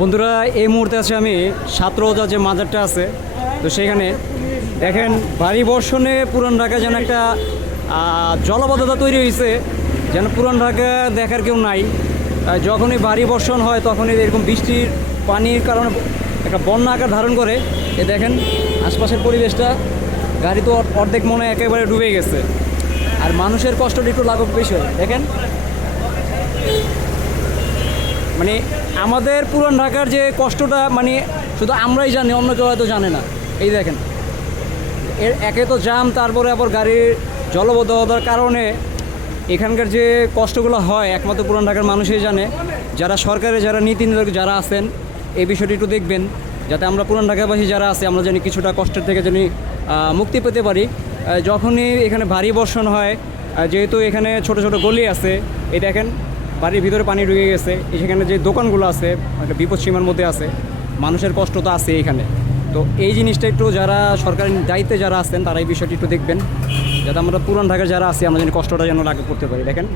বন্ধুরা, এই মুহূর্তে আছে আমি সাতরোজা যে মাজারটা আছে, তো সেখানে দেখেন ভারী বর্ষণে পুরান ঢাকা যেন একটা জলবদ্ধতা তৈরি হয়েছে, যেন পুরান ঢাকা দেখার কেউ নাই। যখনই ভারী বর্ষণ হয় তখনই এরকম বৃষ্টির পানির কারণে একটা বন্যা আকার ধারণ করে। এ দেখেন আশপাশের পরিবেশটা, গাড়ি তো অর্ধেক মনে হয় একেবারে ডুবে গেছে, আর মানুষের কষ্টটা একটু লাঘব বেশি হয়। দেখেন মানে আমাদের পুরান ঢাকার যে কষ্টটা মানে শুধু আমরাই জানি, অন্য কেউ হয়তো জানে না। এই দেখেন এর একে তো জাম, তারপরে আবার গাড়ির জলবদ্ধতার কারণে এখানকার যে কষ্টগুলো হয় একমাত্র পুরান ঢাকার মানুষই জানে। যারা সরকারে যারা নীতি নির্ধারক যারা আছেন এই বিষয়টি একটু দেখবেন, যাতে আমরা পুরান ঢাকাবাসী যারা আছে আমরা জানি কিছুটা কষ্টের থেকে জানি মুক্তি পেতে পারি। যখনই এখানে ভারী বর্ষণ হয়, যেহেতু এখানে ছোট ছোট গলি আছে, এই দেখেন বাড়ির ভিতরে পানি ঢুকে গেছে, সেখানে যে দোকানগুলো আছে একটা বিপদ সীমার মধ্যে আছে, মানুষের কষ্ট তো আছে এখানে। তো এই জিনিসটা একটু যারা সরকারি দায়িত্বে যারা আছেন তারা এই বিষয়টি একটু দেখবেন, যাতে আমরা পুরান ঢাকার যারা আছি আমরা যেন কষ্টটা যেন লাঘব করতে পারি। দেখেন